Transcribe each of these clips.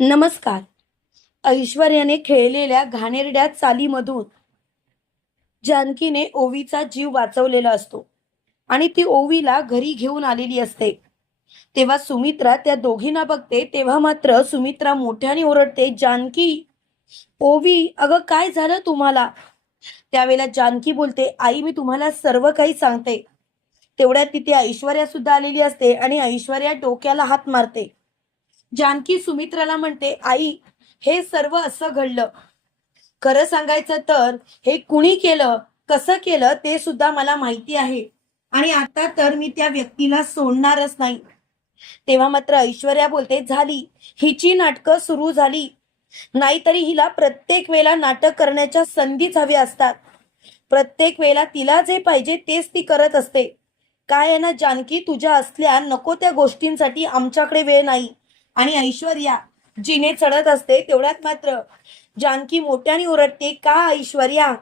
नमस्कार. ऐश्वर्याने खेळलेल्या घाणेरड्या चालीमधून जानकीने ओवीचा जीव वाचवलेला असतो आणि ती ओवीला घरी घेऊन आलेली असते. तेव्हा सुमित्रा त्या दोघींना बघते तेव्हा मात्र सुमित्रा मोठ्याने ओरडते जानकी ओवी अगं काय झालं तुम्हाला? त्यावेळेला जानकी बोलते आई मी तुम्हाला सर्व काही सांगते. तेवढ्यात तिथे ऐश्वर्या सुद्धा आलेली असते आणि ऐश्वर्या डोक्याला हात मारते. जानकी सुमित्राला म्हणते आई हे सर्व असं घडलं. खरं सांगायचं तर हे कुणी केलं कसं केलं ते सुद्धा मला माहिती आहे. आणि आता तर मी त्या व्यक्तीला सोडणारच नाही. तेव्हा मात्र ऐश्वर्या बोलते झाली. हिची नाटकं सुरू झाली. नाहीतरी हिला प्रत्येक वेळेला नाटक करण्याच्या संधीच हव्या असतात. प्रत्येक वेळेला तिला जे पाहिजे तेच ती करत असते. काय आहे ना जानकी तुझ्या असल्या नको त्या गोष्टींसाठी आमच्याकडे वेळ नाही. आणि ऐश्वर्या जिने चढत असते तेवढ्यात मात्र जानकी मोठ्याने ओरडते का ऐश्वर्या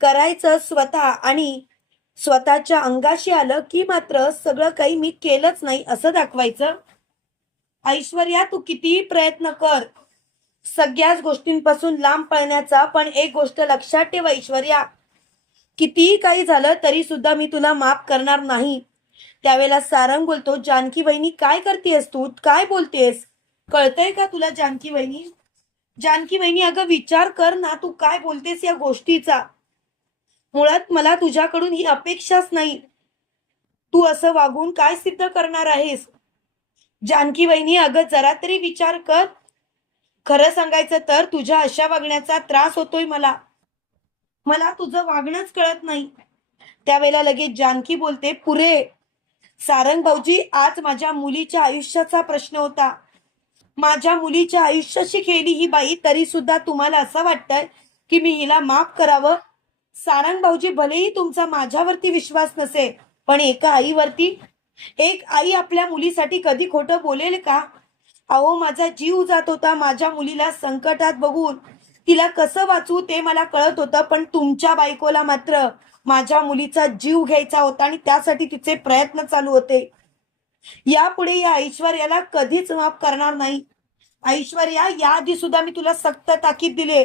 करायचं स्वतः आणि स्वतःच्या अंगाशी आलं की मात्र सगळं काही मी केलंच नाही असं दाखवायचं. ऐश्वर्या तू कितीही प्रयत्न कर सगळ्याच गोष्टींपासून लांब पळण्याचा पण एक गोष्ट लक्षात ठेव ऐश्वर्या कितीही काही झालं तरी सुद्धा मी तुला माफ करणार नाही. त्यावेळेला सारंग बोलतो जानकी बहिणी काय करतेस तू? काय बोलतेस कळतंय का तुला जानकी बहिणी जानकी बहिणी अगं विचार कर ना तू काय बोलतेस या गोष्टीचा? मुळात मला तुझ्याकडून ही अपेक्षाच नाही. तू असं वागून काय सिद्ध करणार आहेस? जानकी बहिणी अगं जरा तरी विचार कर. खरं सांगायचं तर तुझ्या अशा वागण्याचा त्रास होतोय मला. मला तुझं वागणंच कळत नाही. त्यावेळेला लगेच जानकी बोलते पुरे सारंग भाऊजी आज माझ्या मुलीच्या आयुष्याचा प्रश्न होता. माझ्या मुलीच्या आयुष्याशी खेळली ही बाई तरी सुद्धा तुम्हाला असं वाटतंय की मी हिला माफ करावं? सारंग भाऊजी भलेही तुमचा माझ्यावरती विश्वास नसेल पण एका आईवरती? एक आई आपल्या मुलीसाठी कधी खोटं बोलेल का? अहो माझा जीव जात होता माझ्या मुलीला संकटात बघून. तिला कसं वाचवू ते मला कळत होतं पण तुमच्या बायकोला मात्र माझ्या मुलीचा जीव घ्यायचा होता आणि त्यासाठी तिचे प्रयत्न चालू होते. यापुढे या ऐश्वर्याला कधीच माफ करणार नाही. ऐश्वर्या याआधी सुद्धा मी तुला सक्त ताकीद दिले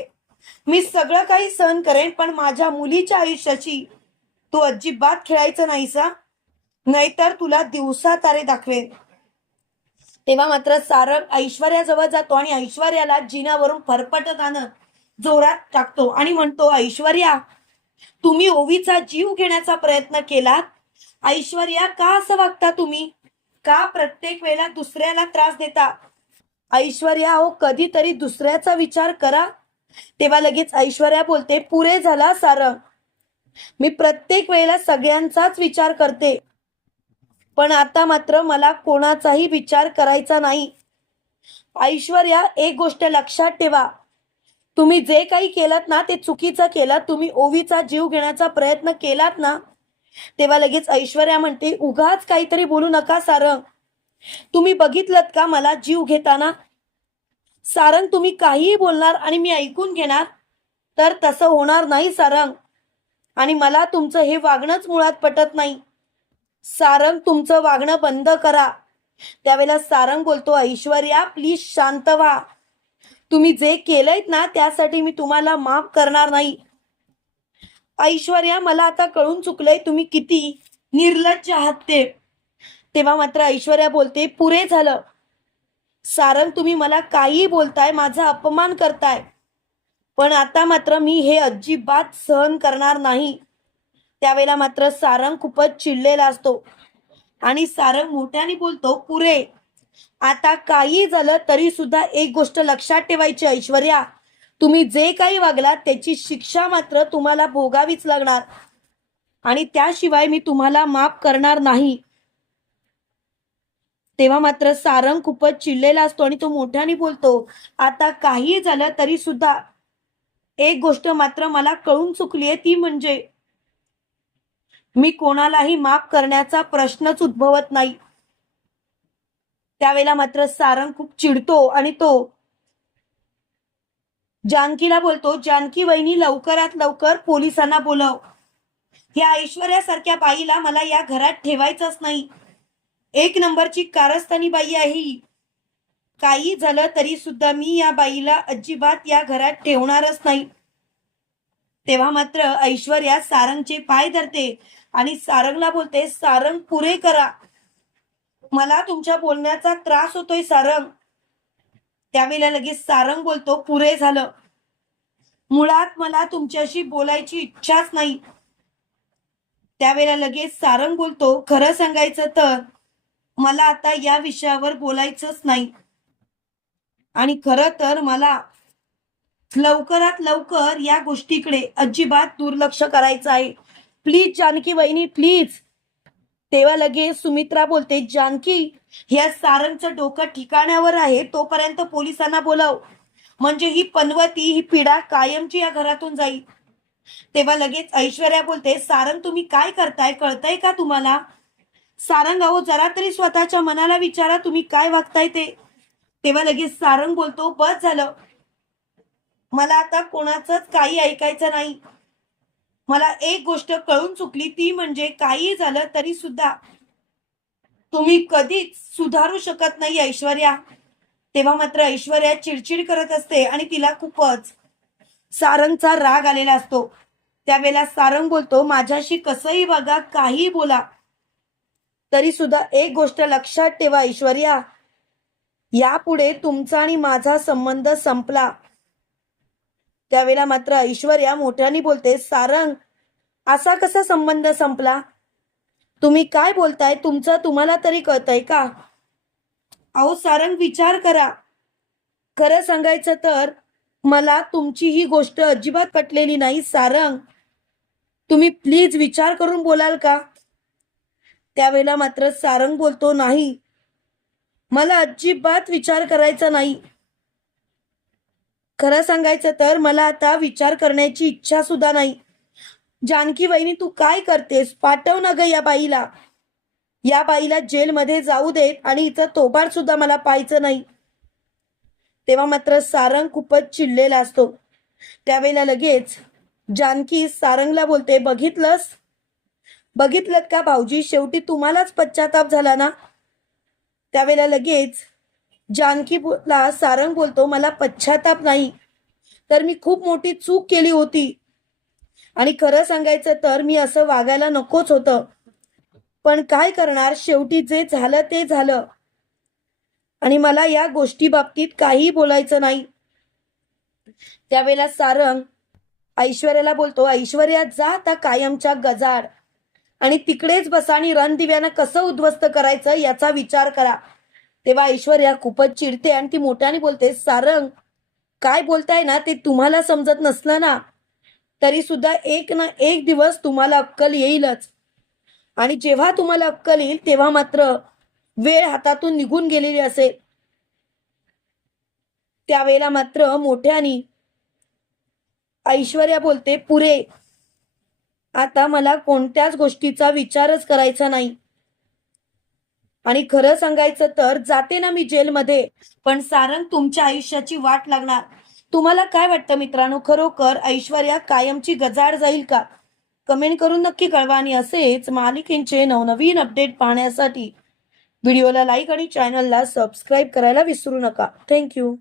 मी सगळं काही सहन करेन पण माझ्या मुलीच्या आयुष्याची तू अजिबात खेळायचं नाहीसा नाहीतर तुला दिवसा तारे दाखवेन. तेव्हा मात्र सारंग ऐश्वर्याजवळ जातो आणि ऐश्वर्याला जिनावरून फरफटत आणत जोरात टाकतो आणि म्हणतो ऐश्वर्या तुम्ही ओवीचा जीव घेण्याचा प्रयत्न केलात? ऐश्वर्या का असं वागता तुम्ही? का प्रत्येक वेळेला दुसऱ्याला त्रास देता? ऐश्वर्या हो कधीतरी दुसऱ्याचा विचार करा. तेव्हा लगेच ऐश्वर्या बोलते पुरे झाला सारंग मी प्रत्येक वेळेला सगळ्यांचाच विचार करते. पण आता मात्र मला कोणाचाही विचार करायचा नाही. ऐश्वर्या एक गोष्ट लक्षात ठेवा. तुम्ही जे काही केलात ना ते चुकीचं केलं. तुम्ही ओवीचा जीव घेण्याचा प्रयत्न केलात ना तेव्हा लगेच ऐश्वर्या म्हणते उगाच काहीतरी बोलू नका सारंग तुम्ही बघितलं का मला जीव घेताना? सारंग तुम्ही काहीही बोलणार आणि मी ऐकून घेणार तर तसं होणार नाही सारंग आणि मला तुमचं हे वागणंच मुळात पटत नाही. सारंग तुमचं वागणं बंद करा. त्यावेळेला सारंग बोलतो ऐश्वर्या प्लीज शांत व्हा. तुम्ही जे केलंयत ना त्यासाठी मी तुम्हाला माफ करणार नाही. ऐश्वर्या मला आता कळून चुकलंय तुम्ही किती निर्लज्ज आहात ते. तेव्हा मात्र ऐश्वर्या बोलते पुरे झालं. सारंग तुम्ही मला काही बोलताय माझा अपमान करताय. पण आता मात्र मी हे अजिबात सहन करणार नाही. त्यावेळेला मात्र सारंग खूपच चिडलेला असतो. आणि सारंग मोठ्याने बोलतो पुरे आता काही झालं तरी सुद्धा एक गोष्ट लक्षात ठेवायची ऐश्वर्या. तुम्ही जे काही वागलात त्याची शिक्षा मात्र तुम्हाला भोगावीच लागणार. आणि त्याशिवाय मी तुम्हाला माफ करणार नाही. तेव्हा मात्र सारंग खूपच चिडलेला असतो आणि तो मोठ्याने बोलतो आता काही झालं तरी सुद्धा एक गोष्ट मात्र मला कळून चुकली आहे ती म्हणजे मी कोणालाही माफ करण्याचा प्रश्नच उद्भवत नाही. त्यावेळेला मात्र सारंग खूप चिडतो आणि तो जानकीला बोलतो जानकी वहिनी लवकरात लवकर पोलिसांना बोलव. या ऐश्वर्यासारख्या बाईला मला या घरात ठेवायचंच नाही. एक नंबरची कारस्थानी बाई आहे काही झालं तरी सुद्धा मी या बाईला अजिबात या घरात ठेवणारच नाही. तेव्हा मात्र ऐश्वर्या सारंगचे पाय धरते आणि सारंगला बोलते सारंग पुरे करा. मला तुमच्या बोलण्याचा त्रास होतोय सारंग. त्यावेळेला लगेच सारंग बोलतो पुरे झालं. मुळात मला तुमच्याशी बोलायची इच्छाच नाही. त्यावेळेला लगेच सारंग बोलतो खरं सांगायचं तर मला आता या विषयावर बोलायचंच नाही. आणि खरं तर मला लवकरात लवकर या गोष्टीकडे अजिबात दुर्लक्ष करायचं आहे. प्लीज जानकी वहिनी प्लीज. तेव्हा लगेच सुमित्रा बोलते जानकी या सारंगचं डोकं ठिकाण्यावर आहे तोपर्यंत पोलिसांना बोलाव. म्हणजे ही पनवती ही पिढा कायमची या घरातून जाईल. तेव्हा लगेच ऐश्वर्या बोलते सारंग तुम्ही काय करताय? कळतंय का तुम्हाला? सारंग अहो जरा तरी स्वतःच्या मनाला विचारा तुम्ही काय वागताय ते. तेव्हा लगेच सारंग बोलतो बस झालं. मला आता कोणाचंच काही ऐकायचं नाही. मला एक गोष्ट कळून चुकली ती म्हणजे काही झालं तरी सुद्धा तुम्ही कधीच सुधारू शकत नाही ऐश्वर्या. तेव्हा मात्र ऐश्वर्या चिडचिड करत असते आणि तिला खूपच सारंगचा राग आलेला असतो. त्यावेळेला सारंग बोलतो माझ्याशी कसंही बघा काही बोला. तरी सुद्धा एक गोष्ट लक्षात ठेवा ऐश्वर्या. यापुढे तुमचा आणि माझा संबंध संपला. त्यावेळेला मात्र ऐश्वर्या मोठ्याने बोलते सारंग असा कसा संबंध संपला? तुम्ही काय बोलताय? तुमचं तुम्हाला तरी कळतंय का? अहो सारंग विचार करा. खरं सांगायचं तर मला तुमची ही गोष्ट अजिबात पटलेली नाही सारंग. तुम्ही प्लीज विचार करून बोलाल का? त्यावेळेला मात्र सारंग बोलतो नाही. मला अजिबात विचार करायचा नाही. खरं सांगायचं तर मला आता विचार करण्याची इच्छा सुद्धा नाही. जानकी वहिनी तू काय करतेस? पाठव ना ग या बाईला. या बाईला जेलमध्ये जाऊ देत आणि इथं तोबार सुद्धा मला पाहायचं नाही. तेव्हा मात्र सारंग खूपच चिडलेला असतो. त्यावेळेला लगेच जानकी सारंगला बोलते बघितलंस? बघितलं का भाऊजी? शेवटी तुम्हालाच पश्चाताप झाला ना? त्यावेळेला लगेच जानकीला सारंग बोलतो मला पश्चाताप नाही. तर मी खूप मोठी चूक केली होती. आणि खरं सांगायचं तर मी असं वागायला नकोच होतं. पण काय करणार? शेवटी जे झालं ते झालं. आणि मला या गोष्टी बाबतीत काही बोलायचं नाही. त्यावेळेला सारंग ऐश्वर्याला बोलतो ऐश्वर्या जा आता कायमच्या गजाड आणि तिकडेच बसा आणि रणदिव्यानं कसं उद्ध्वस्त करायचं याचा विचार करा. तेव्हा ऐश्वर्या खूपच चिडते आणि ती मोठ्याने बोलते सारंग काय बोलताय ना? ते तुम्हाला समजत नसलं ना. तरी सुद्धा एक ना एक दिवस तुम्हाला अक्कल येईलच. आणि जेव्हा तुम्हाला अक्कल येईल तेव्हा मात्र वेळ हातातून निघून गेलेली असेल. त्यावेळेला मात्र मोठ्यानी ऐश्वर्या बोलते पुरे आता मला कोणत्याच गोष्टीचा विचारच करायचा नाही. आणि खरं सांगायचं तर जाते ना मी जेलमध्ये पण सारंग तुमच्या आयुष्याची वाट लागणार. तुम्हाला काय वाटतं मित्रांनो? खरोखर ऐश्वर्या कायमची गजाड जाईल का? कमेंट करून नक्की कळवा आणि असेच मालिकेंचे नवनवीन अपडेट पाहण्यासाठी व्हिडिओला लाईक आणि चॅनलला सबस्क्राईब करायला विसरू नका. थँक्यू.